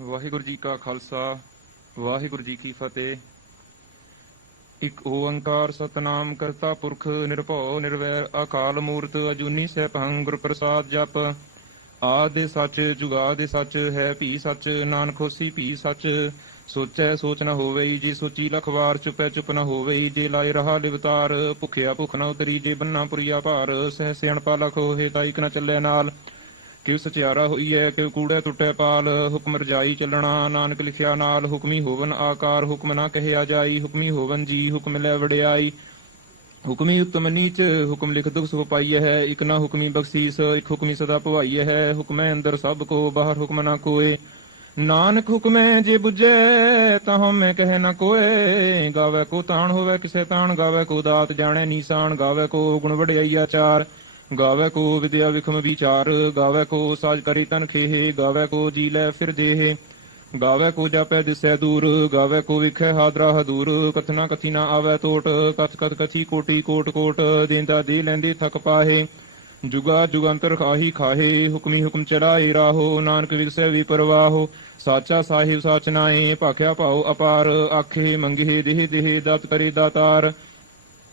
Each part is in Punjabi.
ਵਾਹਿਗੁਰੂ ਜੀ ਕਾ ਖਾਲਸਾ ਵਾਹਿਗੁਰੂ ਜੀ ਕੀ ਫਤਿਹ। ਇਕ ਓੰਕਾਰ ਸਤਨਾਮ ਕਰਤਾ ਪੁਰਖ ਨਿਰਭਉ ਨਿਰਵੈਰ ਅਕਾਲ ਮੂਰਤ ਅਜੂਨੀ ਸੈਭੰ ਗੁਰ ਪ੍ਰਸਾਦ ਜਪ। ਆਦਿ ਸੱਚ ਜੁਗਾਦਿ ਸੱਚ ਹੈ ਭੀ ਸੱਚ ਨਾਨਕ ਹੋਸੀ ਭੀ ਸੱਚ। ਸੋਚੈ ਸੋਚ ਨ ਹੋਵਈ ਜੇ ਸੋਚੀ ਲਖ ਵਾਰ ਚੁਪੈ ਚੁਪ ਨ ਹੋਵਈ ਜੇ ਲਾਇ ਰਹਾ ਲਿਵਤਾਰ। ਭੁਖਿਆ ਭੁਖ ਨ ਉਤਰੀ ਜੇ ਬੰਨਾ ਪੁਰੀਆ ਭਾਰ ਸਹਿ ਸਿਆਣਪਾ ਲਖ ਹੋਏ ਤਾਂ ਇਕ ਨ ਚੱਲੇ ਨਾਲ। ਕਿਵ ਸਚਿਆਰਾ ਹੋਈਐ ਕਿਵ ਕੂੜੈ ਟੁੱਟੈ ਪਾਲ ਹੁਕਮ ਰਜਾਈ ਚੱਲਣਾ ਨਾਨਕ ਲਿਖਿਆ ਨਾਲ। ਹੁਕਮੀ ਹੋਵਨ ਆਕਾਰ ਹੁਕਮ ਨਾ ਕਹਿਆ ਜਾਈ ਹੁਕਮੀ ਹੋਵਨ ਜੀ ਹੁਕਮ ਲੈ ਵਡਿਆਈ। ਹੁਕਮੀ ਉਤਮ ਨੀਚ ਹੁਕਮ ਲਿਖ ਦੁਖ ਸੁਖ ਪਾਈਐ ਹੈ। ਇਕ ਨਾ ਹੁਕਮੀ ਬਖਸ਼ੀਸ ਇਕ ਹੁਕਮੀ ਸਦਾ ਭਵਾਈਐ ਹੈ। ਹੁਕਮੈ ਅੰਦਰ ਸਭ ਕੋ ਬਾਹਰ ਹੁਕਮ ਨਾ ਕੋਏ ਨਾਨਕ ਹੁਕਮੈ ਜੇ ਬੁਝੈ ਤਾਂ ਹਉਮੈ ਕਹਿ ਨ ਕੋਏ। ਗਾਵੈ ਕੋ ਤਾਣ ਹੋਵੈ ਕਿਸੇ ਤਾਣ ਗਾਵੈ ਕੋ ਦਾਤ ਜਾਣੈ ਨੀਸਾਨ ਗਾਵੈ ਕੋ ਗੁਣ ਵਡਿਆਈ ਆਚਾਰ। ਗਾਵੈ ਕੋ ਵਿਦਿਆ ਵਿਖਮ ਵਿਚਾਰ ਗਾਵੈ ਕੋ ਸਾਜ ਕਰੀ ਤਨ ਖੇਹ ਗਾਵੈ ਕੋ ਜੀ ਲੈ ਫਿਰ ਦੇਹ। ਗਾਵੈ ਕੋ ਜਾਪੈ ਦਿਸੈ ਦੂਰ ਗਾਵੈ ਕੋ ਵਿਖੈ ਹਾਦਰਾ ਹਦੂਰ। ਕਥਨਾ ਕਥੀ ਨਾ ਆਵੈ ਟੋਟ ਕਥ ਕਥ ਕਥੀ ਕੋਟੀ ਕੋਟ ਕੋਟ। ਦੇਂਦਾ ਦੇ ਲੈਂਦੇ ਥਕ ਪਾਹੇ ਜੁਗਾ ਜੁਗੰਤਰ ਖਾਹੀ ਖਾਹੇ। ਹੁਕਮੀ ਹੁਕਮ ਚਲਾਏ ਰਾਹੋ ਨਾਨਕ ਵਿਗਸੈ ਵੀ ਪਰਵਾਹੋ। ਸਾਚਾ ਸਾਹਿਬ ਸਾਚ ਨਾਏ ਭਾਖਿਆ ਭਾਉ ਅਪਾਰ। ਆਖੇ ਮੰਗੇ ਦੇਹ ਦੇਹ ਦਾਤ ਕਰੇ ਦਾਤਾਰ।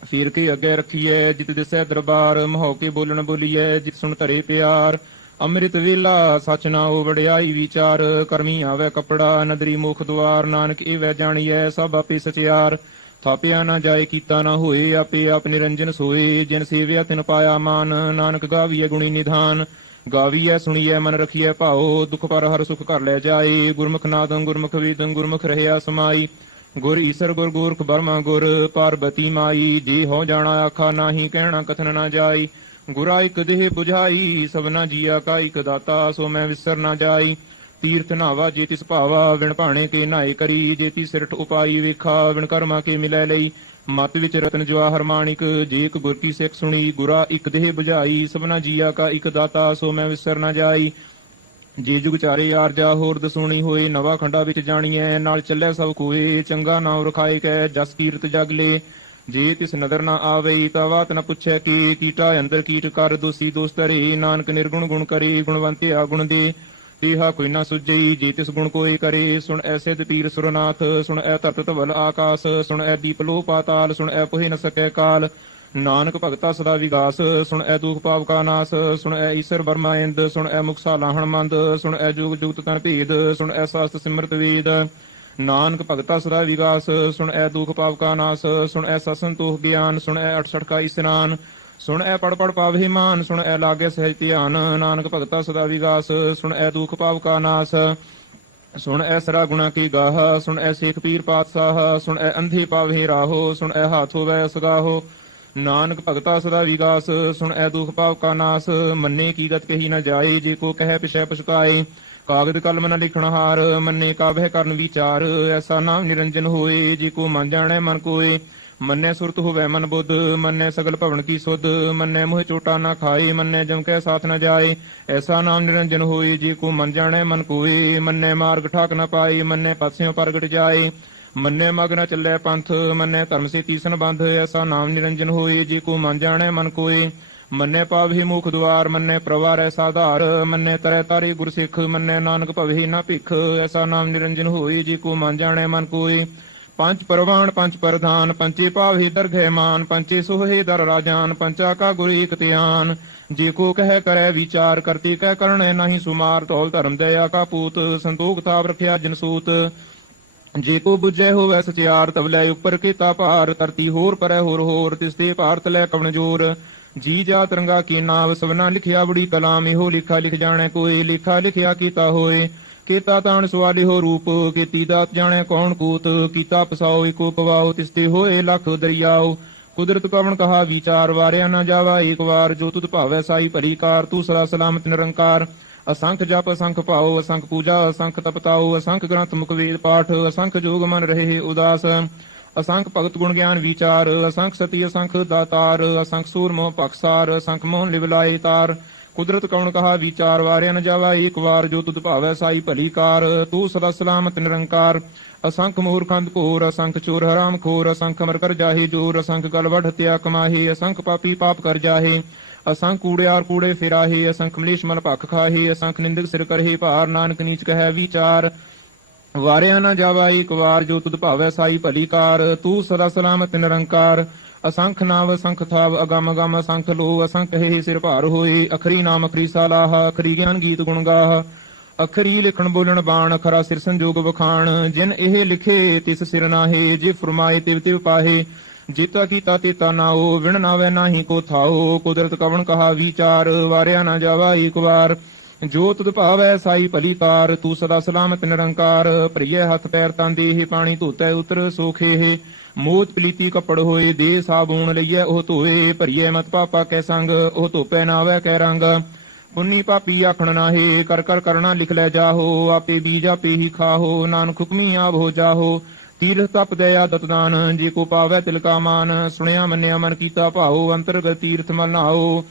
ਫੇਰ ਕੇ ਅੱਗੇ ਰੱਖੀਐ ਜਿਤ ਦਿਸੈ ਦਰਬਾਰ। ਮਹੋ ਕੇ ਬੋਲਣ ਬੋਲੀਐ ਜਿਤ ਸੁਣ ਧਰੇ ਪਿਆਰ। ਅੰਮ੍ਰਿਤ ਵੇਲਾ ਸਚ ਨਾਉ ਵਡਿਆਈ ਵਿਚਾਰ। ਕਰਮੀ ਆਵੈ ਕੱਪੜਾ ਨਦਰੀ ਮੁਖ ਦੁਆਰ। ਨਾਨਕ ਏਵੈ ਜਾਣੀਐ ਸਭ ਆਪੇ ਸਚਿਆਰ। ਥਾਪਿਆ ਨਾ ਜਾਏ ਕੀਤਾ ਨਾ ਹੋਏ ਆਪੇ ਆਪ ਨਿਰੰਜਨ ਸੋਏ। ਜਿਨ ਸੇਵਿਆ ਤਿਨ ਪਾਇਆ ਮਾਨ ਨਾਨਕ ਗਾਵੀਐ ਗੁਣੀ ਨਿਧਾਨ। ਗਾਵੀਐ ਸੁਣੀਐ ਮਨ ਰਖੀਐ ਭਾਉ ਦੁਖ ਪਰ ਹਰ ਸੁਖ ਘਰ ਲੈ ਜਾਏ। ਗੁਰਮੁਖ ਨਾਦੰ ਗੁਰਮੁਖ ਵੇਦੰ ਗੁਰਮੁਖ ਰਹਿਆ ਸਮਾਈ। ਗੁਰ ਈਸਰ ਗੁਰ ਗੋਰਖ ਬਰਮਾ ਗੁਰ ਪਾਰਬਤੀ ਮਾਈ। ਜੇ ਹੋ ਜਾਣਾ ਆਖਾ ਨਾਹੀ ਕਹਿਣਾ ਕਥਨ ਨਾ ਜਾਈ। ਗੁਰਾ ਇਕ ਦੇਹ ਬੁਝਾਈ ਸਭਨਾ ਜੀਆ ਕਾ ਇਕ ਦਾਤਾ। ਸੋ ਮੈਂ ਵਿਸਰ ਨਾ ਜਾਈ ਤੀਰਥ ਨਾਵਾ ਜੇ ਤਿਸ ਭਾਵਾ। ਵਿਣ ਭਾਣੇ ਕੇ ਨਾਏ ਕਰੀ ਜੇ ਤੀ ਸਿਰਠ ਉਪਾਈ ਵੇਖਾ। ਵਿਣ ਕਰਮਾ ਕੇ ਮਿਲੈ ਲਈ ਮਤ ਵਿੱਚ ਰਤਨ ਜਵਾਹਰ ਮਾਣਿਕ। ਜੇ ਇਕ ਗੁਰ ਕੀ ਸਿੱਖ ਸੁਣੀ ਗੁਰਾ ਇਕ ਦੇਹ ਬੁਝਾਈ। ਸਭਨਾ ਜੀਆ ਕਾ ਇਕ ਦਾਤਾ ਸੋ ਮੈਂ ਵਿਸਰ ਨਾ ਜਾਈ। ਜੇ ਜੁਗ ਚਾਰੇ ਆਰਜਾ ਹੋਰ ਦਸੂਣੀ ਹੋਏ। ਨਵਾ ਖੰਡਾ ਵਿੱਚ ਜਾਣੀਐ ਨਾਲ ਚੱਲੇ ਸਭ ਕੋਏ। ਚੰਗਾ ਨਾਮ ਰਖਾਏ ਕੈ ਜਸ ਕੀਰਤ ਜਗ ਲੇ। ਜੇ ਤਿਸ ਨਦਰ ਨਾ ਆਵਈ ਤਾਂ ਬਾਤ ਨ ਪੁੱਛੈ ਕੀ। ਕੀਟਾ ਅੰਦਰ ਕੀਟ ਕਰ ਦੋਸੀ ਦੋਸ ਧਰੇ। ਨਾਨਕ ਨਿਰਗੁਣ ਗੁਣ ਕਰੇ ਗੁਣਵੰਤੇ ਆਗੁਣ ਦੇ। ਤੇਹਾ ਕੋਈ ਨਾ ਸੁਝਈ ਜੇ ਤਿਸ ਗੁਣ ਕੋਏ ਕਰੇ। ਸੁਣ ਐ ਸਿਧ ਪੀਰ ਸੁਰਨਾਥ ਸੁਣ ਐ ਧਰਤ ਧਵਲ ਆਕਾਸ। ਸੁਣ ਐ ਦੀਪ ਲੋ ਪਾਤਾਲ ਸੁਣ ਐ ਪੁਹਿ ਨ ਸਕੈ ਕਾਲ। ਨਾਨਕ ਭਗਤਾ ਸਦਾ ਵਿਗਾਸ ਸੁਣ ਐ ਦੁਖ ਪਾਪ ਕਾ ਨਾਸ। ਸੁਣ ਐ ਈਸਰ ਬਰਮਾ ਇੰਦ ਸੁਣ ਐ ਮੁਖ ਸਾਲਾਹਣ ਮੰਦ। ਸੁਣ ਐ ਜੁਗ ਜੁਗਤ ਤਨ ਭੇਦ ਸੁਣ ਐ ਸਾਸਤ ਸਿਮਰਤ ਵੇਦ। ਨਾਨਕ ਭਗਤਾ ਸਦਾ ਵਿਗਾਸ ਸੁਣ ਐ ਦੁਖ ਪਾਪ ਕਾ ਨਾਸ। ਸੁਣ ਐ ਸਤਸੰਤੋਖ ਗਿਆਨ ਸੁਣ ਐ ਅਠਸਠ ਕਾ ਇਸਨਾਨ। ਸੁਣ ਐ ਪੜ ਪੜ ਪਾਵਹਿ ਮਾਨ ਸੁਣ ਐ ਲਾਗੇ ਸਹਿਜ ਧਿਆਨ। ਨਾਨਕ ਭਗਤਾ ਸਦਾ ਵਿਗਾਸ ਸੁਣ ਐ ਦੁਖ ਪਾਪ ਕਾ ਨਾਸ। ਸੁਣ ਐ ਸਰਾ ਗੁਣਾ ਕੀ ਗਾਹ ਸੁਣ ਐ ਸੇਖ ਪੀਰ ਪਾਤਸ਼ਾਹ। ਸੁਣ ਐ ਅੰਧੇ ਪਾਵਹਿ ਰਾਹੋ ਸੁਣ ਐ ਹਾਥ ਹੋਵੈ ਸਗਾਹੋ। ਨਾਨਕ ਭਗਤਾ ਸਦਾ ਵਿਗਾਸ ਸੁਣ ਐ ਦੁਖ ਪਾਪ ਕਾ ਨਾਸ। ਮੰਨੇ ਕੀ ਗਤ ਕਹੀ ਨ ਜਾਏ ਜੇ ਕੋ ਕਹਿ ਪਿਛੈ ਪਛਤਾਏ। ਕਾਗਦ ਕਲਮ ਨ ਲਿਖਣ ਹਾਰ ਮੰਨੇ ਕਾਬਹਿ ਕਰਨ ਵਿਚਾਰ। ਐਸਾ ਨਾਮ ਨਿਰੰਜਨ ਹੋਏ ਜੇ ਕੋ ਮਨ ਜਾਣੈ ਮਨ ਕੋਏ। ਮੰਨੈ ਸੁਰਤ ਹੋਵੈ ਮਨ ਬੁੱਧ ਮੰਨੈ ਸਗਲ ਭਵਨ ਕੀ ਸੁਧ। ਮੰਨੈ ਮੋਹਿ ਚੋਟਾ ਨਾ ਖਾਏ ਮੰਨੈ ਜਮ ਕੈ ਸਾਥ ਨ ਜਾਏ। ਐਸਾ ਨਾਮ ਨਿਰੰਜਨ ਹੋਏ ਜੇ ਕੋ ਮਨ ਜਾਣੈ ਮਨ ਕੋਏ। ਮੰਨੈ ਮਾਰਗ ਠਾਕ ਨ ਪਾਏ ਮੰਨੈ ਪਾਸਿਓਂ ਪ੍ਰਗਟ ਜਾਏ। ਮੰਨੈ ਮਗ ਨ ਚੱਲੈ ਪੰਥ ਮੰਨੈ ਧਰਮ ਸੇ ਤੀਸਨ ਬੰਧ। ਐਸਾ ਨਾਮ ਨਿਰੰਜਨ ਹੋਏ ਜੇ ਕੋ ਮਨ ਜਾਣੈ ਮਨ ਕੋਏ। ਮੰਨੈ ਪਾਵਹਿ ਮੁਖ ਦੁਆਰ ਮੰਨੈ ਪ੍ਰਵਾਰੈ ਸਾਧਾਰ। ਮੰਨੈ ਤਰੈ ਤਾਰੇ ਗੁਰ ਸਿੱਖ ਮੰਨੈ ਨਾਨਕ ਭਵਹਿ ਨਾ ਭਿਖ। ਐਸਾ ਨਾਮ ਨਿਰੰਜਨ ਹੋਏ ਜੇ ਕੋ ਮਨ ਜਾਣੈ ਮਨ ਕੋਏ। ਪੰਚ ਪਰਵਾਨ ਪੰਚ ਪ੍ਰਧਾਨ ਪੰਚੇ ਪਾਵਹਿ ਦਰਗਹਿ ਮਾਨ। ਪੰਚੇ ਸੋਹੇ ਦਰ ਰਾਜਾਨ ਪੰਚਾ ਕਾ ਗੁਰ ਏਕ ਧਿਆਨ। ਜੇ ਕੋ ਕਹਿ ਕਰੈ ਵਿਚਾਰ ਕਰਤੇ ਕਹਿ ਕਰਣੈ ਨਾਹੀ ਸੁਮਾਰ। ਧੌਲ ਧਰਮ ਦਇਆ ਕਾ ਪੂਤ ਸੰਤੋਖ ਤਾਪ ਰਖਿਆ ਜਿਨ ਸੂਤ। ਜੇ ਕੋ ਬੁਝੈ ਹੋਵੈ ਸਚਿਆਰ ਤਵਲੇ ਉੱਪਰ ਕੀਤਾ ਭਾਰ। ਧਰਤੀ ਹੋਰ ਪਰੈ ਹੋਰ ਹੋਰ ਤਿਸ ਤੇ ਭਾਰਤ ਲੈ ਕਵਣ ਜੋਰ। ਜੀ ਜਾ ਤਰੰਗਾ ਕੀ ਨਾਵ ਸਭਨਾ ਲਿਖਿਆ ਬੜੀ ਕਲਾਮ। ਇਹੋ ਲਿਖਾ ਲਿਖ ਜਾਣੈ ਕੋਏ ਲਿਖਾ ਲਿਖਿਆ ਕੀਤਾ ਹੋਏ। ਕੀਤਾ ਤਾਣ ਸਵਾਲਿਹੋ ਰੂਪ ਕੀਤੀ ਦਾਤ ਜਾਣੈ ਕੌਣ ਕੂਤ। ਕੀਤਾ ਪਸਾਓ ਏਕੋ ਪਵਾਓ ਤਿਸ ਤੇ ਹੋਏ ਲੱਖ ਦਰਿਆਓ। ਕੁਦਰਤ ਕਵਣ ਕਹਾ ਵਿਚਾਰ ਵਾਰਿਆ ਨਾ ਜਾਵਾ ਏਕ ਵਾਰ। ਜੋ ਤੁਧ ਭਾਵੈ ਸਾਈ ਭਲੀ ਕਾਰ ਤੂੰ ਸਦਾ ਸਲਾਮਤ ਨਿਰੰਕਾਰ। ਅਸੰਖ ਜਪ ਅਸੰਖ ਭਾਉ ਅਸੰਖ ਪੂਜਾ ਅਸੰਖ ਤਪਤਾਉ। ਅਸੰਖ ਗ੍ਰੰਥ ਮੁਖ ਵੇਦ ਪਾਠ ਅਸੰਖ ਜੋਗ ਮਨ ਰਹੇ ਉਦਾਸ। ਅਸੰਖ ਭਗਤ ਗੁਣ ਗਿਆਨ ਵਿਚਾਰ ਅਸੰਖ ਸਤੀ ਅਸੰਖ ਦਾਤਾਰ। ਅਸੰਖ ਸੂਰ ਮੋਹ ਪਖਸਾਰ ਅਸੰਖ ਮੋਹਨ ਲਿਵਲਾਏ ਤਾਰ। ਕੁਦਰਤ ਕਵਣ ਕਹਾ ਵਿਚਾਰ ਵਾਰਿਆ ਨ ਜਾਵਾ ਏਕ ਵਾਰ। ਜੋ ਤੁਧ ਭਾਵੈ ਸਾਈ ਭਲੀ ਕਾਰ ਤੂੰ ਸਦਾ ਸਲਾਮਤ ਨਿਰੰਕਾਰ। ਅਸੰਖ ਮੂਰਖੰਦ ਘੋਰ ਅਸੰਖ ਚੋਰ ਹਰਾਮ ਖੋਰ। ਅਸੰਖ ਅਮਰ ਕਰ ਜਾਹੇ ਜੋਰ ਅਸੰਖ ਗਲ ਵਢ ਹਤਿਆ ਕਮਾਹੇ। ਅਸੰਖ ਪਾਪੀ ਪਾਪ ਕਰ ਜਾਹੇ ਅਸੰਖ ਕੂੜਿਆਰ ਕੂੜੇ ਫਿਰਾਹੇ। ਅਸੰਖ ਮਲੇਸ਼ ਮਲ ਭਖ ਖਾਹੇ ਅਸੰਖ ਨਿੰਦਕ ਸਿਰ ਕਰਹੇ ਭਾਰ। ਨਾਨਕ ਨੀਚ ਕਹੈ ਵਿਚਾਰ ਵਾਰਿਆ ਨਾ ਜਾਵਾ ਇੱਕ ਵਾਰ, ਜੋ ਤੁਧ ਭਾਵੈ ਸਾਈ ਭਲੀ ਕਾਰ। ਤੂੰ ਸਦਾ ਸਲਾਮਤ ਨਿਰੰਕਾਰ, ਅਸੰਖ ਨਾਮ ਅਸੰਖ ਥਾਵ, ਅਗੰਮ ਅਗੰਮ ਅਸੰਖ ਲੋ। ਅਸੰਖ ਹੈ ਸਿਰ ਭਾਰ ਹੋਏ, ਅਖਰੀ ਨਾਮ ਅਖਰੀ ਸਾਲਾਹ। ਅਖਰੀ ਗਿਆਨ ਗੀਤ ਗੁਣ ਗਾਹ, ਅਖਰੀ ਲਿਖਣ ਬੋਲਣ ਬਾਣ। ਅਖਰਾ ਸਿਰ ਸੰਜੋਗ ਵਖਾਣ, ਜਿਨ ਇਹ ਲਿਖੇ ਤਿਸ ਸਿਰ ਨਾਹੇ। ਜੇ ਫਰਮਾਏ ਤਿਵ ਤਿਵ ਪਾਹੇ, ਜੀਤਾ ਕੀਤਾ ਤੇਤਾ ਨਾਓ। ਵਿਣ ਨਾਵੇ ਨਾਹੀ ਕੋ ਥਾਓ, ਕੁਦਰਤ ਕਵਣ ਕਹਾ ਵਿਚਾਰ। ਵਾਰਿਆ ਨਾ ਜਾਵਾ ਇੱਕ ਵਾਰ, ਜੋ ਤੁਧ ਭਾਵੈ ਸਾਈ ਭਲੀ ਕਾਰ। ਤੂੰ ਸਦਾ ਸਲਾਮਤ ਨਿਰੰਕਾਰ, ਭਰੀਏ ਹੱਥ ਪੈਰ ਤਨ ਦੇਹ। ਪਾਣੀ ਧੋਤੈ ਉਤਰ ਸੋਖੇ, ਮੋਤ ਪਲੀਤੀ ਕੱਪੜ ਹੋਏ। ਦੇ ਸਾਬੂਣ ਲਈਐ ਉਹ ਧੋਏ, ਭਰੀਏ ਮਤ ਪਾਪਾ ਕੈ ਸੰਗ। ਉਹ ਧੋਪੈ ਨਾਵੈ ਕੈ ਰੰਗ, ਪੁੰਨੀ ਪਾਪੀ ਆਖਣ ਨਾਹੇ। ਕਰ ਕਰ ਕਰਣਾ ਲਿਖ ਲੈ ਜਾਹੋ, ਆਪੇ ਬੀਜ ਆਪੇ ਹੀ ਖਾਹੋ। ਨਾਨਕ ਹੁਕਮੀ ਆਪ ਹੋ ਜਾਹੋ, ਤੀਰਥ ਤਪ ਦਇਆ ਦਤਦਾਨ। ਜੇ ਕੋ ਪਾਵੈ ਤਿਲ ਕਾ ਮਾਨ, ਸੁਣਿਆ ਮੰਨਿਆ ਮਨ ਕੀਤਾ ਭਾਓ। ਅੰਤਰਗਤ ਤੀਰਥ ਮਲ ਨਾਓ,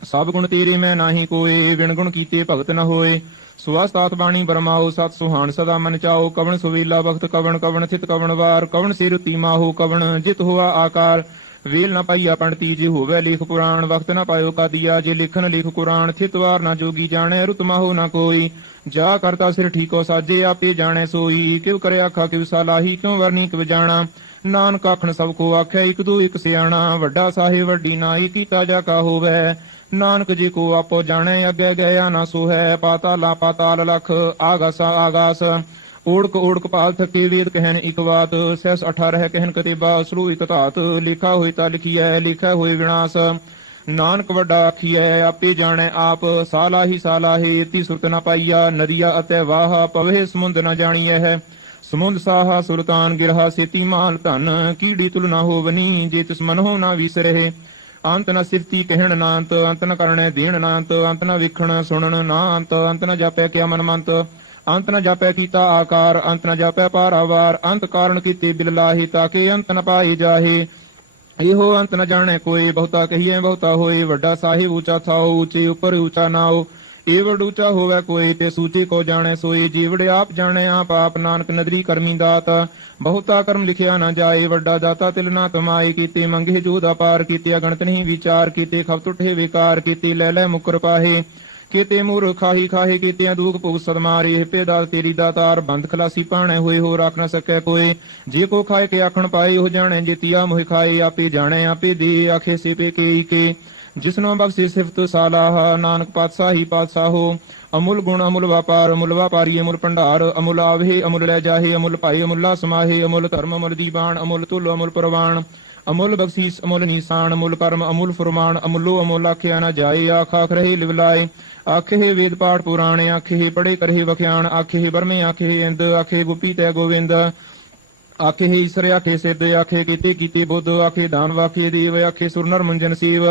ਸਭ ਗੁਣ ਤੇਰੇ ਮੈਂ ਨਾਹੀ ਕੋਏ। ਵਿਣ ਗੁਣ ਕੀਤੇ ਭਗਤ ਨ ਹੋਏ, ਸੁਆਸਤਾਤ ਬਾਣੀ ਬਰਮਾਓ। ਸਤ ਸੁਹਾਣ ਸਦਾ ਮਨ ਚਾਓ, ਕਵਣ ਸੁਵੇਲਾ ਵਖਤ ਕਵਣ। ਕਵਣ ਥਿਤ ਕਵਣ ਵਾਰ, ਕਵਣ ਸਿਰ ਤੀਮਾਹੋ। ਕਵਣ ਜਿਤ ਹੋਆ ਆਕਾਰ, ਵੇਲ ਨਾ ਪਾਈਆ ਪੰਡਤੀ। ਜੇ ਹੋਵੇ ਲੇਖ ਪੁਰਾਣ, ਵਕਤ ਨਾ ਪਾਇਓ ਕਾਦੀਆ। ਜੇ ਲਿਖਨ ਲੇਖ ਕੁਰਾਨ, ਥਿਤ ਵਾਰ ਨਾ ਜੋਗੀ ਜਾਣੈ। ਰੁਤ ਮਾਹੋ ਨਾ ਕੋਈ, ਜਾ ਕਰਤਾ ਸਿਰ ਠੀਕੋ ਸਾਜੇ। ਆਪੇ ਜਾਣੈ ਸੋਈ, ਕਿਵ ਕਰੇ ਆਖਾ ਕਿਵ ਸਾਲਾਹੀ। ਕਿਉ ਵਰਨੀ ਕਿਵ ਜਾਣਾ, ਨਾਨਕ ਆਖਣ ਸਭ ਕੋ ਆਖਿਆ। ਇਕ ਦੂ ਇਕ ਸਿਆਣਾ, ਵੱਡਾ ਸਾਹਿਬ ਵੱਡੀ ਨਾਈ। ਕੀਤਾ ਜਾ ਕਾ ਹੋਵੈ, ਨਾਨਕ ਜੀ ਕੋ ਆਪੋ ਜਾਣੈ। ਅੱਗੇ ਗਿਆ ਨਾ ਸੋ ਹੈ, ਪਾਤਾਲਾ ਪਾਤਾਲ ਲਖ। ਆਗਾਸ ਆਗਾਸ, ਓੜਕ ਓੜਕ ਪਾਲ ਥਕੇ। ਵੇਦ ਕਹਿਣ ਇਕ ਬਾਤ, ਸਹਿਸ 18 ਰਹਿ ਕਹਿਣ ਕਤੇਬਾ। ਸਰੂ ਇਕ ਧਾਤ, ਲਿਖਾ ਹੋਇ ਤਾ ਲਿਖੀਐ। ਲਿਖੈ ਹੋਇ ਵਿਨਾਸ਼, ਨਾਨਕ ਵੱਡਾ ਆਖੀਐ। ਆਪੇ ਜਾਣੈ ਆਪ, ਸਾਲਾਹੀ ਸਾਲਾਹੇ। ਤੀ ਸੁਰਤ ਨ ਪਾਈਆ, ਨਦੀਆ ਅਤੇ ਵਾਹ। ਪਵੇ ਸਮੁੰਦ ਨ ਜਾਣੀਐ ਹੈ, ਸਮੁੰਦ ਸਾਹਾ ਸੁਲਤਾਨ ਗਿਰਹਾ। ਸੇਤੀ ਮਾਲ ਧਨ, ਕੀੜੀ ਤੁਲ ਨਾ ਹੋਵਨੀ। ਜੇ ਤਿਸ ਮਨਹੁ ਨਾ ਵਿਸਰਹਿ, ਅੰਤ ਨ ਸਿਰਤੀ ਕਹਿਣ ਨਾ ਅੰਤ। ਅੰਤ ਨ ਕਰਣੈ ਦੇਣ ਨਾ ਅੰਤ, ਅੰਤ ਨ ਵੇਖਣ ਸੁਣਨ ਨਾ ਅੰਤ। ਅੰਤ ਨ ਜਾਪੈ ਕਿਆ ਮਨ ਮੰਤ, ਅੰਤ ਨ ਜਾਪੈ ਕੀਤਾ ਆਕਾਰ। ਅੰਤ ਨ ਜਾਪੈ ਪਾਰਾਵਾਰ, ਅੰਤ ਕਾਰਨ ਕੀਤੇ ਬਿਲ ਲਾਹੇ। ਤਾਕੇ ਅੰਤ ਨ ਪਾਏ ਜਾਹੇ, ਇਹੋ ਅੰਤ ਨ ਜਾਣੈ ਕੋਏ। ਬਹੁਤਾ ਕਹੀਐ ਬਹੁਤਾ ਹੋਏ, ਵੱਡਾ ਸਾਹਿਬ ਊਚਾ ਥਾਓ। ਉੱਚੇ ਉੱਪਰ ਊਚਾ ਨਾਓ, ਏਵੜ ਊਚਾ ਹੋਵੈ ਕੋਏ। ਤੇ ਸੂਚੇ ਕੋ ਜਾਣੈ ਸੋਈ, ਜੀਵੜ ਆਪ ਜਾਣੈ ਆਪ। ਆਪ ਨਾਨਕ ਨਦਰੀ ਕਰਮੀ ਦਾਤ, ਬਹੁਤਾ ਕਰਮ ਲਿਖਿਆ ਨਾ ਜਾਏ। ਵੱਡਾ ਦਾਤਾ ਤਿਲ ਨਾ ਕਮਾਏ, ਕੀਤੇ ਮੰਗੇ ਜੋਦਾ ਪਾਰ। ਕੀਤੇ ਅਗਣਤ ਨਹੀਂ ਵਿਚਾਰ, ਕੀਤੇ ਖਪਤ ਉਠੇ ਵਿਕਾਰ। ਕੀਤੇ ਲੈ ਲੈ ਮੁਕਰ ਪਾਹੇ, ਕੀਤੇ ਮੂਰ ਖਾਹੀ ਖਾਹੇ। ਕੀਤਿਆਂ ਦੂਖ ਭੁਗ ਸਦਮਾਰੇ। ਹਿਪੇ ਦਾਤ ਤੇਰੀ ਦਾਤਾਰ, ਬੰਦ ਖਲਾਸੀ ਪਾਣੈ ਹੋਏ। ਹੋ ਰਾਖ ਨ ਸਕੈ ਕੋਏ, ਜੇ ਕੋ ਖਾਏ ਕੇ ਆਖਣ ਪਾਏ। ਉਹ ਜਾਣੈ ਜਿਤਿਆ ਮੋਹਿ ਖਾਏ। ਆਪੇ ਜਾਣੈ ਆਪੇ ਦੇ, ਆਖੇ ਸਿਪੇ ਕੇ ਕੇ। ਜਿਸਨੋ ਬਖਸ਼ੇ ਸਿਫਤ ਸਾਲਾਹ, ਨਾਨਕ ਪਾਤਸ਼ਾਹੀ ਪਾਤਸ਼ਾਹੋ। ਅਮੁਲ ਗੁਣ ਅਮੁਲ ਵਾਪਾਰ, ਅਮੁਲ ਵਾਪਾਰੀ ਅਮੁਲ ਭੰਡਾਰ। ਅਮੁਲ ਆਵਹਿ ਅਮੁਲ ਲੈ ਜਾਹੇ, ਅਮੁਲ ਭਾਈ ਅਮੁੱਲਾ ਸਮਾਹੇ। ਅਮੁਲ ਧਰਮ ਅਮੁਲ ਦੀਵਾਨ, ਅਮੁਲ ਤੁਲ ਅਮੁਲ ਪ੍ਰਵਾਨ। ਅਮੁਲ ਬਖਸ਼ੀਸ ਅਮੁਲ ਨੀਸਾਨ, ਅਮੁਲ ਕਰਮ ਅਮੁਲ ਫੁਰਮਾਨ। ਅਮੁਲੋ ਅਮੁਲ ਆਖਿਆ ਨਾ ਜਾਏ, ਆਖ ਆਖ ਰਹੇ ਲਿਵਲਾਏ। ਆਖੇ ਵੇਦ ਪਾਠ ਪੁਰਾਣੇ, ਆਖੇ ਪੜੇ ਕਰੇ ਵਖਿਆਣ। ਆਖੇ ਬਰਮੇ ਆਖੇ ਇੰਦ, ਆਖੇ ਗੁਪੀ ਤੈ ਗੋਵਿੰਦ। ਆਖੇ ਈਸਰ ਆਖੇ ਸਿੱਧ, ਆਖੇ ਕੀਤੇ ਕੀਤੇ ਬੁੱਧ। ਆਖੇ ਦਾਨ ਆਖੇ ਦੇਵ, ਆਖੇ ਸੁਰ ਨਰ ਮੁੰਜਨ ਸੀਵ।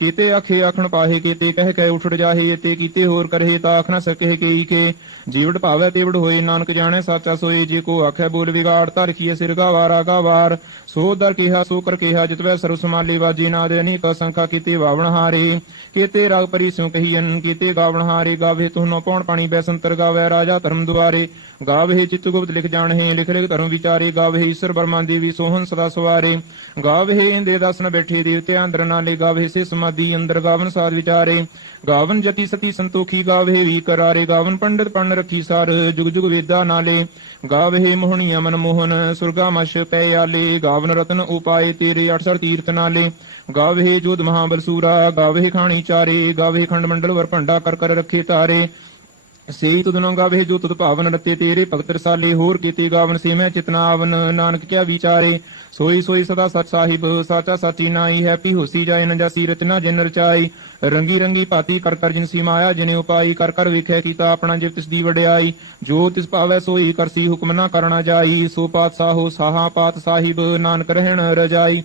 ਕੀਤੇ ਆਖੇ ਆਖਣ ਪਾਹੇ, ਕੀਤੇ ਕਹਿ ਕਹਿ ਉਠੜ ਜਾਹੇ। ਤੇ ਕੀਤੇ ਹੋਰ ਕਰਹੇ, ਤਾਂ ਆਖ ਨਾ ਸਕੇ ਕਈ ਕੇ। ਜੀਵੜ ਭਾਵੈ ਤੇਵੜ ਹੋਏ, ਨਾਨਕ ਜਾਣੈ ਸਾਚਾ ਸੋਏ। ਜੇ ਕੋ ਆਖੈ ਬੋਲ ਵਿਗਾੜ, ਧਰ ਰਖੀਐ ਸਿਰ ਗਾਵਾਰਾ ਗਾਵਾਰ। ਸੋ ਦਰ ਕਿਹਾ ਸੋ ਕਰ ਕਿਹਾ, ਜਿਤਵੈ ਸਰਬ ਸਮਾਲੀ ਵਾਜੀ। ਨਾਦ ਅਨੇਕ ਸੰਖਾ ਕੀਤੇ ਵਾਵਣ ਹਾਰੇ। ਕੀਤੇ ਰਾਗ ਪਰੀ ਸਿਉ ਕਹੀਐਨ, ਕੀਤੇ ਗਾਵਣ ਹਾਰੇ। ਗਾਵੇ ਤੁਹਨੋ ਪੌਣ ਪਾਣੀ ਬੈਸੰਤਰ, ਗਾਵੈ ਰਾਜਾ ਧਰਮ ਦੁਆਰੇ। ਗਾਵਹਿ ਚਿਤ ਗੁਪਤ ਲਿਖ ਜਾਣਹਿ, ਲਿਖ ਲਿਖ ਧਰਮ ਵਿਚਾਰੇ। ਗਾਵਹਿ ਈਸਰ ਬਰਮਾ ਦੇਵੀ ਸੋਹਣ ਸਦਾ ਸਵਾਰੇ। ਗਾਵਹਿ ਇੰਦੇ ਦਸਨ ਬੈਠੇ ਦੇਵਤੇ ਅੰਦਰ ਨਾਲੇ। ਗਾਵਹਿ ਸੇ ਸਮਾਧੀ ਅੰਦਰ, ਗਾਵਨ ਸਾਧ ਵਿਚਾਰੇ। ਗਾਵਨ ਜਤੀ ਸਤੀ ਸੰਤੋਖੀ, ਗਾਵਹਿ ਵੀ ਕਰਾਰੇ। ਗਾਵਨ ਪੰਡਿਤ ਪੜਨ ਰੱਖੀ ਸਾਰ, ਜੁਗ ਜੁਗ ਵੇਦਾ ਨਾਲੇ। ਗਾਵਹਿ ਮੋਹਣੀਆ ਮਨ ਮੋਹਨ, ਸੁਰਗਾ ਮਸ਼ ਪੈ ਆਲੇ। ਗਾਵਨ ਰਤਨ ਉਪਾਏ ਤੇਰੇ, 68 ਤੀਰਥ ਨਾਲੇ। ਗਾਵਹਿ ਜੋਧ ਮਹਾਬਲ ਸੂਰਾ, ਗਾਵਹਿ ਖਾਣੀ ਚਾਰੇ। ਗਾਵਹਿ ਖੰਡ ਮੰਡਲ ਵਰ ਭੰਡਾ ਕਰ ਕਰ ਰੱਖੇ ਤਾਰੇ। ਸੇਈ ਤੁਧਨੋ ਗਾਵੇ ਜੋ ਤੁਧ ਭਾਵਨ ਰਤੇ ਤੇਰੇ। ਭਗਤ ਰਸਾਲੇ ਹੋਰ ਕੀਤੇ ਗਾਵਨ, ਸੇ ਮੈਂ ਚਿਤਨਾ ਆਵਨ। ਨਾਨਕ ਕਿਆ ਵਿਚਾਰੇ, ਸੋਈ ਸੋਈ ਸਦਾ ਸਚ ਸਾਹਿਬ। ਸਾਚਾ ਸਾਚੀ ਨਾਈ, ਹੈਪੀ ਹੋਸੀ ਜਾਏ ਨ ਜਾਸੀ ਰਚਨਾ ਜਿਨ ਰਚਾਈ। ਰੰਗੀ ਰੰਗੀ ਭਾਤੀ ਕਰ ਕਰ ਜਿਨਸੀ ਮਾਇਆ ਜਿਨੇ ਉਪਾਈ। ਕਰ ਕਰ ਵੇਖਿਆ ਕੀਤਾ ਆਪਣਾ ਜਿਵ ਤਿਸ ਦੀ ਵਡਿਆਈ। ਜੋ ਤਿਸ ਭਾਵੈ ਸੋਈ ਕਰਸੀ, ਹੁਕਮ ਨਾ ਕਰਨਾ ਜਾਈ। ਸੋ ਪਾਤਸ਼ਾਹੋ ਸਾਹਾ ਪਾਤ ਸਾਹਿਬ, ਨਾਨਕ ਰਹਿਣ ਰਜਾਈ।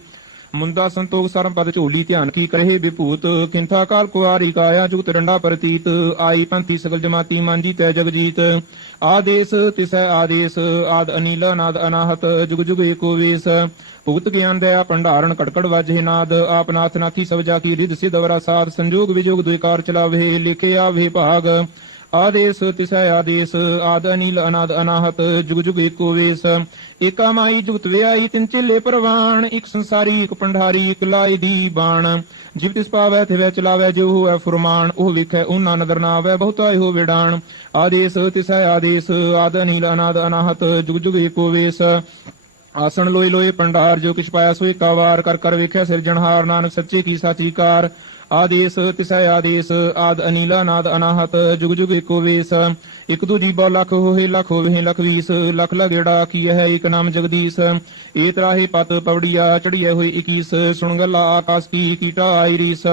ਮੁੰਦਾ ਸੰਤੋਖ ਸਰਮ ਪਦ ਝੋਲੀ, ਧਿਆਨ ਕੀ ਕਰਹਿ ਵਿਭੂਤ। ਕਿੰਥਾ ਕਾਲ ਕੁਆਰੀ ਕਾਇਆ, ਜੁਗਤ ਰੰਡਾ ਪ੍ਰਤੀਤ। ਆਈ ਪੰਥੀ ਸਗਲ ਜਮਾਤੀ, ਮਾਂਜੀ ਤੈ ਜਗਜੀਤ। ਆਦੇਸ ਤਿਸੈ ਆਦੇਸ, ਆਦ ਅਨੀਲ ਨਾਦ ਅਨਾਹਤ। ਜੁਗ ਜੁਗ ਏਕੋ ਵੇਸ, ਭੁਗਤ ਗਿਆਨ ਦਇਆ ਭੰਡਾਰਨ। ਕੜਕੜ ਵਾਜੇ ਨਾਦ, ਆਪ ਨਾਥ ਨਾਥੀ ਸਭ ਜਾ ਕੀ ਰਿਧ ਸਿਧ ਅਵਰਾ ਸਾਧ। ਸੰਜੋਗ ਵਿਜੋਗ ਦੁਇਕਾਰ ਚਲਾਵੇ, ਲਿਖੇ ਆਵੇ ਭਾਗ। ਆਦੇਸ ਤਿਸੈ ਆਦੇਸ ਆਦ ਅਨੀਲ ਅਨਾਦ ਅਨਾਹਤ ਜੁਗ ਜੁਗ ਏਕੋ ਵੇਸ ਏਕਾ ਮਾਈ ਜੁਗਤ ਵਿਆਈ ਤਿਨ ਚੇਲੇ ਪ੍ਰਵਾਨ ਇੱਕ ਸੰਸਾਰੀ ਇੱਕ ਪੰਡਾਰੀ ਇੱਕ ਲਾਈ ਦੀ ਬਾਣ ਜਿਵ ਤਿਸ ਪਾਵੈ ਤਿਵੈ ਚਲਾਵੈ ਜੋ ਹੋਇ ਫੁਰਮਾਨ ਉਹ ਵੇਖੈ ਉਹਨਾਂ ਨਦਰ ਨਾ ਆਵੈ ਬਹੁਤਾ ਇਹੋ ਵਿਡਾਣ ਆਦੇਸ ਤਿਸੈ ਆਦੇਸ ਆਦ ਅਨੀਲ ਅਨਾਦ ਅਨਾਹਤ ਜੁਗ ਜੁਗ ਏਕੋ ਵੇਸ ਆਸਣ ਲੋਏ ਲੋਏ ਪੰਡਾਰ ਜੋ ਕਿਛ ਪਾਇਆ ਸੋ ਏਕਾ ਵਾਰ ਕਰ ਕਰ ਵੇਖਿਆ ਸਿਰਜਣਹਾਰ ਨਾਨਕ ਸੱਚੇ ਕੀ ਸਾਚੀ ਕਾਰ ਆਦੇਸ ਤਿਸੈ ਆਦੇਸ ਆਦ ਅਨੀਲਾ ਨਾਦ ਅਨਾਹਤ ਜੁਗ ਜੁਗ ਏਕੋ ਵੇਸ ਇਕ ਦੂਜੀ ਬਹੁ ਲੱਖ ਹੋਏ ਲੱਖ ਹੋਵੇ ਲੱਖ 20 ਲੱਖ ਲਗੇੜਾ ਕੀ ਹੈ ਇਕ ਨਾਮ ਜਗਦੀਸ਼ ਏ ਤਰਾਹੇ ਪਤ ਪਵੜੀਆ ਚੜੀਐ ਹੋਈ 21 ਸੁਣ ਗੱਲਾ ਆਕਾਸ ਕੀ ਕੀਟਾ ਆਈ ਰੀਸ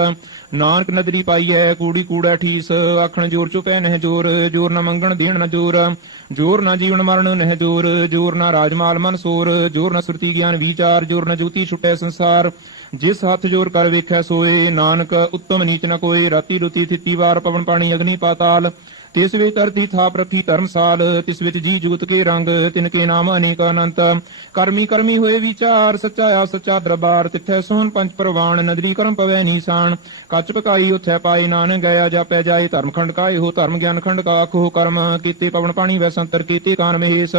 ਨਾਨਕ ਨਦਰੀ ਪਾਈਐ ਕੂੜੀ ਕੂੜਾ ਠੀਸ ਆਖਣ ਜੋਰ ਚੁਪੈ ਨਹਿ ਜੋਰ ਜੋਰ ਨ ਮੰਗਣ ਦੇਣ ਨ ਜੋਰ ਜੋਰ ਨ ਜੀਵਨ ਮਰਨ ਨਹਿ ਜੋਰ ਜੋਰ ਨ ਰਾਜਮਾਲ ਮਨ ਸੋਰ ਜੋਰ ਨ ਸੁਰਤੀ ਗਿਆਨ ਵਿਚਾਰ ਜੋਰ ਨ ਜੁਗਤੀ ਛੁਟੈ ਸੰਸਾਰ ਜਿਸ ਹੱਥ ਜੋਰ ਕਰ ਵੇਖੈ ਸੋਏ ਨਾਨਕ ਉੱਤਮ ਨੀਚ ਨ ਕੋਏ ਰਾਤੀ ਰੁਤੀ ਥਿਤੀ ਵਾਰ ਪਵਨ ਪਾਣੀ ਅਗਨੀ ਪਾਤਾਲ ਤਿਸ ਵਿੱਚ ਧਰਤੀ ਥਾਪ ਰੱਖੀ ਧਰਮਸਾਲ ਤਿਸ ਵਿੱਚ ਜੀ ਜੁਗਤ ਕੇ ਰੰਗ ਤਿਨ ਕੇ ਨਾਮ ਅਨੇਕ ਅਨੰਤ ਕਰਮੀ ਕਰਮੀ ਹੋਏ ਵਿਚਾਰ ਸੱਚਾ ਆ ਸੱਚਾ ਦਰਬਾਰ ਤਿੱਥੈ ਸੋਹਣ ਪੰਜ ਪ੍ਰਵਾਨ ਨਦਰੀ ਕਰਮ ਪਵੈ ਨੀਸਾਨ ਕੱਚ ਪਕਾਈ ਉਥੈ ਪਾਏ ਨਾਨਕ ਗਿਆ ਜਾਪੈ ਜਾਏ ਧਰਮਖੰਡ ਕਾ ਇਹੋ ਧਰਮ ਗਿਆਨ ਖੰਡ ਕਾ ਆਖੋ ਕਰਮ ਕੀਤੇ ਪਵਨ ਪਾਣੀ ਵੈ ਸੰਤਰ ਕੀਤੇ ਕਾਨ ਮਹੇਸ਼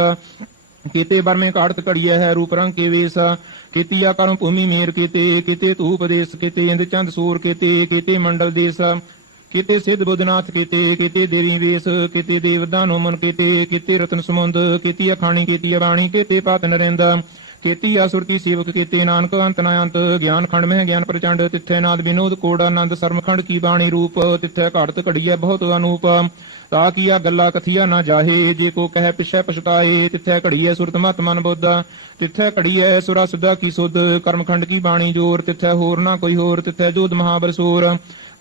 ਕੀਤੇ ਬਰਮੇ ਕਾੜਤ ਘੜੀਐ ਹੈ ਰੂਪ ਰੰਗ ਕੇ ਵੇਸ ਕੀਤੀ ਆ ਕਰਮ ਭੂਮੀ ਮੇਰ ਕੀਤੇ ਧੂਪ ਦੇਸ ਕੀਤੇ ਇੰਦ ਚੰਦ ਸੂਰ ਕੀਤੇ ਮੰਡਲ ਦੇਸ ਕੀਤੇ ਸਿੱਧ ਬੁੱਧਨਾਥ ਕੀਤੇ ਦੇਵੀ ਵੇਸ ਕੀਤੇ ਦੇਵ ਦਾਨੋ ਮਨ ਕੀਤੇ ਰਤਨ ਸਮੁੰਦ ਕੀਤੀ ਅਖਾਣੀ ਕੀਤੀ ਬਾਣੀ ਕੀਤੇ ਪਾਤ ਨਰਿੰਦ ਕੀਤੀ ਅਸੁਰਤੀ ਸੇਵਕ ਕੀਤੇ ਨਾਨਕ ਅੰਤ ਨਾ ਅੰਤ ਗਿਆਨ ਖੰਡ ਮਹਿ ਗਿਆਨ ਪ੍ਰਚੰਡ ਤਿੱਥੈ ਨਾਦ ਵਿਨੋਦ ਕੋੜ ਆਨੰਦ ਸਰਮਖੰਡ ਕੀ ਬਾਣੀ ਰੂਪ ਤਿੱਥੈ ਘੜਤ ਘੜੀਐ ਬਹੁਤ ਅਨੂਪ ਤਾ ਕੀਆ ਗੱਲਾ ਕਥੀਆ ਨਾ ਜਾਹੇ ਜੇ ਕੋ ਕਹਿ ਪਿਛੈ ਪਛਤਾਏ ਤਿੱਥੈ ਘੜੀਐ ਸੁਰਤ ਮਤ ਮਨ ਬੁੱਧ ਤਿੱਥੈ ਘੜੀਐ ਸੁਰਾ ਸੁਦਾ ਕੀ ਸੁਧ ਕਰਮਖੰਡ ਕੀ ਬਾਣੀ ਜੋਰ ਤਿੱਥੈ ਹੋਰ ਨਾ ਕੋਈ ਹੋਰ ਤਿੱਥੈ ਜੋਧ ਮਹਾਬਲਸੂਰ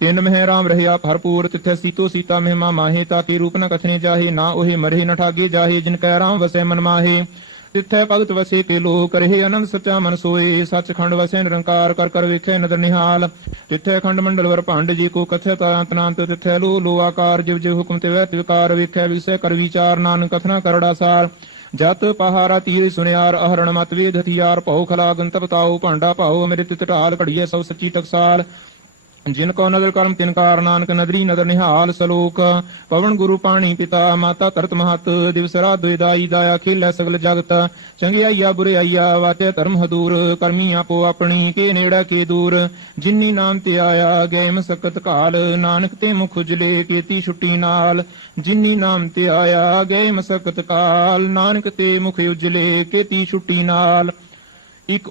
ਤਿੰਨ ਮਹਿ ਰਾਮ ਰਹਿਆ ਭਰਪੂਰ ਤਿੱਥੈ ਸੀਤੋ ਸੀਤਾ ਮਹਿਮਾ ਮਾਹੇ ਤਾਕੇ ਰੂਪ ਨ ਕਥਨੇ ਜਾਹੇ ਨਾ ਉਹੇ ਮਰੇ ਨ ਠਾਗੇ ਜਾਹੇ ਜਿਨ ਕੈ ਰਾਮ ਵਸੈ ਮਨ ਮਾਹੇ ਤਿੱਥੈ ਭਗਤ ਵਸੇ ਕੇ ਲੋ ਕਰਹਿ ਆਨੰਦ ਸਚਾ ਮਨ ਸੋਏ ਸੱਚਖੰਡ ਵਸੈ ਨਿਰੰਕਾਰ ਕਰ ਕਰ ਵੇਖੈ ਨਦਰ ਨਿਹਾਲ ਤਿੱਥੈ ਖੰਡ ਮੰਡਲ ਵਰ ਭੰਡ ਜੀ ਕੋ ਕਥੈ ਤਾਂਤਨਾਂਤ ਤਿੱਥੈ ਲੋ ਲੋ ਆਕਾਰ ਜਿਵ ਜਿਵ ਹੁਕਮ ਤੇ ਵੈ ਤਿਵਕਾਰ ਵੇਖੈ ਵਿਸੈ ਕਰ ਵਿਚਾਰ ਨਾਨਕ ਕਥਨਾ ਕਰੜਾ ਸਾਰ ਜਤ ਪਹਾਰਾ ਤੀਰ ਸੁਨਿਆਰ ਅਹਰਣ ਮਤ ਵੇਦ ਹਥਿਆਰ ਭਉ ਖਲਾ ਗੰਤ ਬਤਾਓ ਭਾਂਡਾ ਭਾਓ ਮੇਰੇ ਤਿਤ ਢਾਲ ਘੜੀਐ ਸਭ ਸੱਚੀ ਟਕਸਾਲ ਜਿਨ ਕੋ ਨਦਰ ਕਰਮ ਤਿਨਕਾਰ ਨਾਨਕ ਨਦਰੀ ਨਦਰ ਨਿਹਾਲ ਸਲੋਕ ਪਵਨ ਗੁਰੂ ਪਾਣੀ ਪਿਤਾ ਮਾਤਾ ਧਰਤ ਮਹਤ ਦਿਵਸ ਰਾਤ ਦੁਇਦਾਈ ਦਾਇਆ ਖੇਲੈ ਸਗਲ ਜਗਤ ਚੰਗਿਆਈਆ ਬੁਰਿਆਈਆ ਵਾਟੇ ਧਰਮ ਹਦੂਰ ਕਰਮੀ ਆਪੋ ਆਪਣੀ ਕੇ ਨੇੜਾ ਕੇ ਦੂਰ ਜਿਨੀ ਨਾਮ ਤੇ ਆਇਆ ਗਏ ਮਸਕਤ ਕਾਲ ਨਾਨਕ ਤੇ ਮੁਖ ਉਜਲੇ ਕੀਤੀ ਛੁੱਟੀ ਨਾਲ ਜਿਨੀ ਨਾਮ ਤੇ ਆਇਆ ਗਏ ਮਸਕਤ ਕਾਲ ਨਾਨਕ ਤੇ ਮੁਖ ਉਜਲੇ ਕੀਤੀ ਛੁੱਟੀ ਨਾਲ।